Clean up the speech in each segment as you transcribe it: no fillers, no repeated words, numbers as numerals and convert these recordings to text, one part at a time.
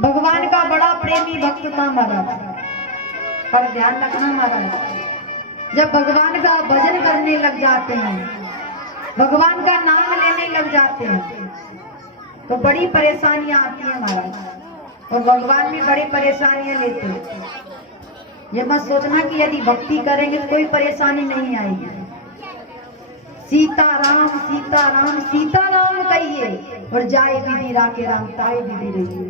भगवान का बड़ा प्रेमी भक्त था महाराज। पर ध्यान रखना महाराज, जब भगवान का भजन करने लग जाते हैं, भगवान का नाम लेने लग जाते हैं, तो बड़ी परेशानियां आती हैं महाराज। और भगवान भी बड़ी परेशानियां लेते हैं। ये मत सोचना कि यदि भक्ति करेंगे तो कोई परेशानी नहीं आएगी। सीताराम सीताराम सीताराम कहिए और जाए विधि राके राम ताए विधि रहिए।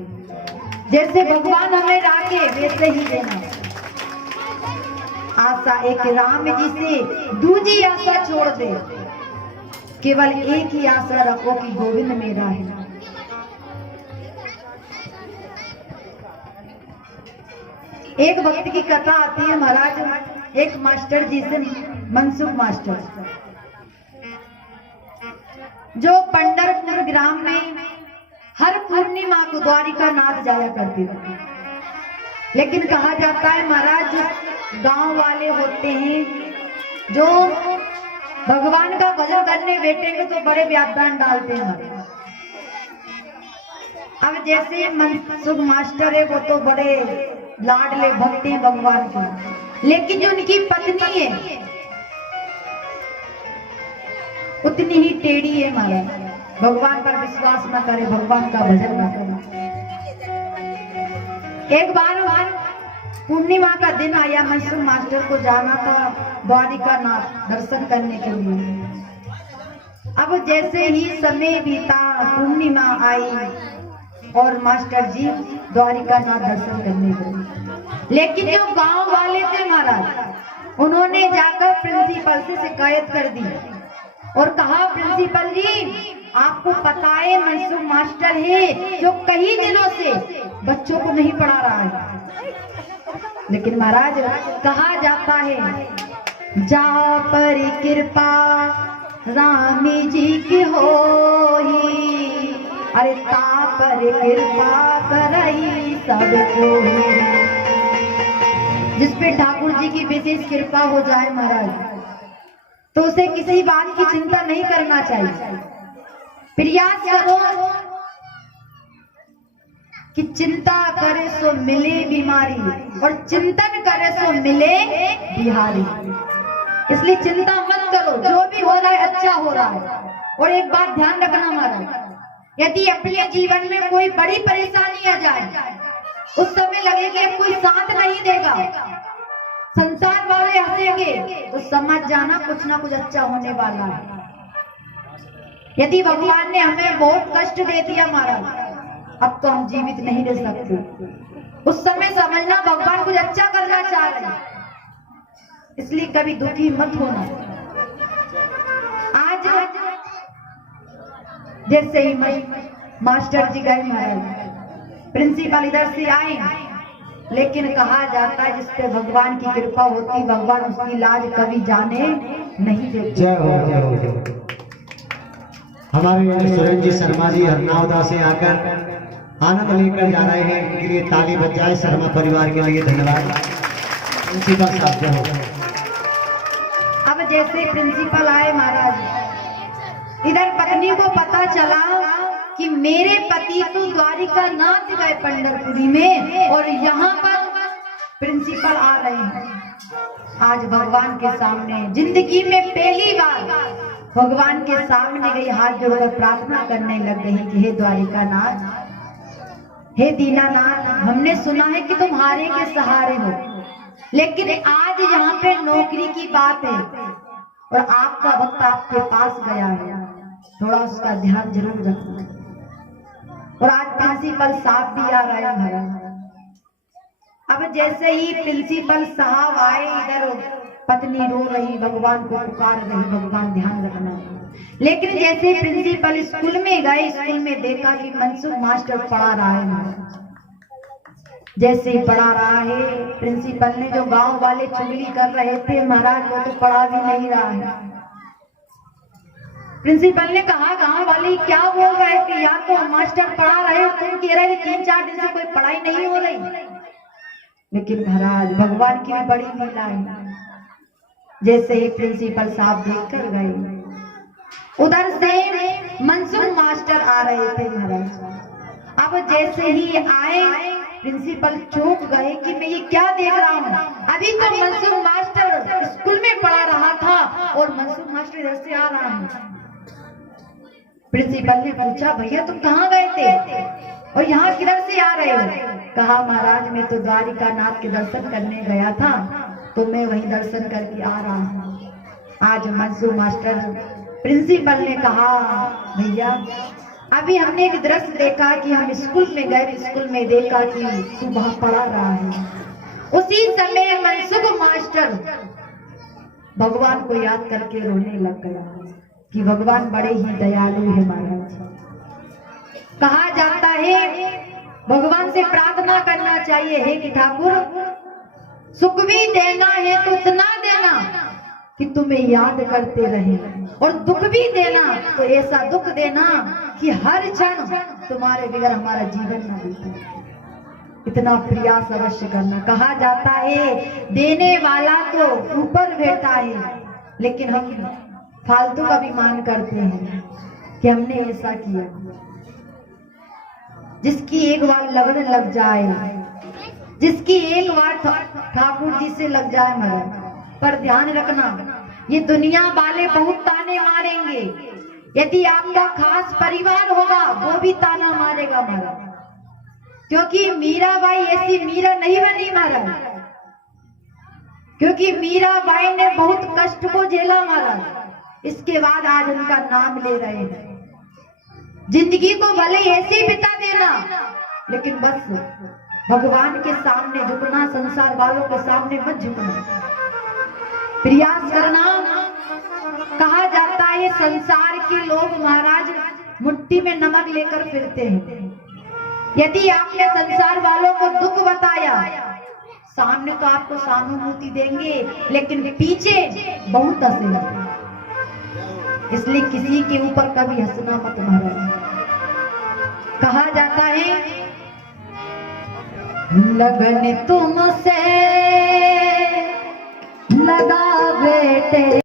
जैसे भगवान हमें राके वैसे ही देना। आशा एक राम जी से दूजी आशा छोड़ दे, केवल एक ही आशा रखो कि गोविंद मेरा है। एक वक्त की कथा आती है महाराज, एक मास्टर जी से, मनसुख मास्टर, जो पंढरपुर ग्राम में हर पूर्णिमा को द्वारिका नाथ जाया करते थे। लेकिन कहा जाता है महाराज, गांव वाले होते हैं जो भगवान का भजन करने बैठेंगे तो बड़े व्याख्यान डालते हैं। अब जैसे मनसुख मास्टर है, वो तो बड़े लाडले भक्त हैं भगवान के, लेकिन जो उनकी पत्नी है उतनी ही टेढ़ी है महाराज। भगवान पर विश्वास न करे, भगवान का भजन न करे। एक बार पूर्णिमा का दिन आया, मनसुख मास्टर को जाना था द्वारिका नाथ दर्शन करने के लिए। अब जैसे ही समय बीता, पूर्णिमा आई और मास्टर जी द्वारिका नाथ दर्शन करने गए। लेकिन जो गांव वाले थे महाराज, उन्होंने जाकर प्रिंसिपल से शिकायत कर दी और कहा, प्रिंसिपल जी आपको पता है मनसुख मास्टर है जो कई दिनों से बच्चों को नहीं पढ़ा रहा है। लेकिन महाराज कहा जाता है, जा पर कृपा राम जी की होई, अरे ता पर कृपा करई सबको। जिस पे ठाकुर जी की विशेष कृपा हो जाए महाराज, तो उसे किसी बात की चिंता नहीं करना चाहिए। प्रयास करो कि चिंता करे सो मिले बीमारी, और चिंतन करे सो मिले बिहारी। इसलिए चिंता मत करो, जो भी हो रहा है अच्छा हो रहा है। और एक बात ध्यान रखना हमारा, यदि अपने जीवन में कोई बड़ी परेशानी आ जाए, उस समय लगे कि कोई साथ नहीं देगा, संसार वाले हंसेंगे, तो समझ जाना कुछ ना कुछ अच्छा होने वाला है। यदि भगवान ने हमें बहुत कष्ट दे दिया महाराज, अब तो हम जीवित नहीं रह सकते, उस समय समझना भगवान कुछ अच्छा करना चाह रहे हैं। इसलिए कभी दुखी मत होना। आज जैसे ही मास्टर जी गए महाराज, प्रिंसिपल इधर से आए, लेकिन कहा जाता है जिस पे भगवान की कृपा होती, भगवान उसकी लाज कभी जाने नहीं देते। जय हो जय हो जय हो। हमारे सुरेंद्र जी शर्मा जी हरनावदा से आकर आनंद लेकर जा रहे हैं, उनके लिए ताली बज जाए। शर्मा परिवार के लिए धन्यवाद। प्रिंसिपल साहब जय हो। अब जैसे प्रिंसिपल आए महाराज, इधर पत्नी को पता चला कि मेरे पति तो द्वारिका नाथ गए पंढरपुरी में, और यहाँ पर प्रिंसिपल आ रहे हैं। आज भगवान के सामने जिंदगी में पहली बार भगवान के सामने गई, हाथ जोड़कर प्रार्थना करने लग गई कि हे द्वारिका नाथ, हे दीनानाथ, हमने सुना है कि तुम हारे के सहारे हो, लेकिन आज यहाँ पे नौकरी की बात है और आपका भक्त आपके पास गया है, थोड़ा उसका ध्यान जरूर रखना। और आज प्रिंसिपल साहब भी आ रहे हैं। अब जैसे ही प्रिंसिपल साहब आए, इधर पत्नी रो रही, भगवान को पुकार रही, भगवान ध्यान रखना। लेकिन जैसे प्रिंसिपल स्कूल में गए, स्कूल में देखा कि मनसुख मास्टर पढ़ा रहा है। जैसे ही पढ़ा रहा है, प्रिंसिपल ने जो गांव वाले चुगली कर रहे थे महाराज, वो तो पढ़ा भी नहीं रहा है। प्रिंसिपल ने कहा, गांव वाले क्या बोल रहे थे यार, तो मास्टर पढ़ा रहे हो, तुम कह रहे थे 3-4 दिन से कोई पढ़ाई नहीं हो रही। लेकिन महाराज भगवान की भी बड़ी लीला है। जैसे ही प्रिंसिपल साहब देख कर गए, उधर से मंसूर मास्टर आ रहे थे महाराज। अब जैसे ही आए प्रिंसिपल चौंक गए कि मैं ये क्या देख रहा हूँ। अभी तो मंसूर मास्टर स्कूल में पढ़ा रहा था और मंसूर मास्टर इधर से आ रहा है। प्रिंसिपल ने पूछा, भैया तुम कहाँ गए थे और यहाँ किधर से आ रहे हो? कहा, महाराज मैं तो द्वारिका नाथ के दर्शन करने गया था, तो मैं वहीं दर्शन करके आ रहा हूँ। आज मंसूर मास्टर, प्रिंसिपल ने कहा, भैया अभी हमने एक दृश्य देखा कि हम स्कूल में गए, स्कूल में देखा कि सुबह पढ़ा रहा है। उसी समय मंसूर मास्टर भगवान को याद करके रोने लग गया कि भगवान बड़े ही दयालु है महाराज। कहा जाता है भगवान से प्रार्थना करना चाहिए, हे कि ठाकुर सुख भी देना है तो इतना देना कि तुम्हें याद करते रहे, और दुख भी देना तो ऐसा दुख देना कि हर क्षण तुम्हारे बगैर हमारा जीवन न बीते। इतना प्रयास अवश्य करना। कहा जाता है देने वाला तो ऊपर बैठा है, लेकिन हम फालतू का अभिमान करते हैं कि हमने ऐसा किया। जिसकी एक बार लगन लग जाए, जिसकी एक बार ठाकुर जी से लग जाए महाराज, पर ध्यान रखना ये दुनिया वाले बहुत ताने मारेंगे। यदि आपका खास परिवार होगा वो भी ताना मारेगा महाराज, क्योंकि मीराबाई ऐसी मीरा नहीं बनी महाराज, क्योंकि मीराबाई ने बहुत कष्ट को झेला महाराज, इसके बाद आज उनका नाम ले रहे हैं। जिंदगी को भले ऐसे बिता देना, लेकिन बस भगवान के सामने झुकना, संसार वालों के सामने मत झुकना, प्रयास करना। कहा जाता है संसार के लोग महाराज मुट्ठी में नमक लेकर फिरते हैं। यदि आपने संसार वालों को दुख बताया, सामने तो आपको सहानुभूति देंगे, लेकिन पीछे बहुत हंसेंगे। इसलिए किसी के ऊपर कभी हंसना मत महाराज। कहा जाता है लगन तुमसे लगा बेटे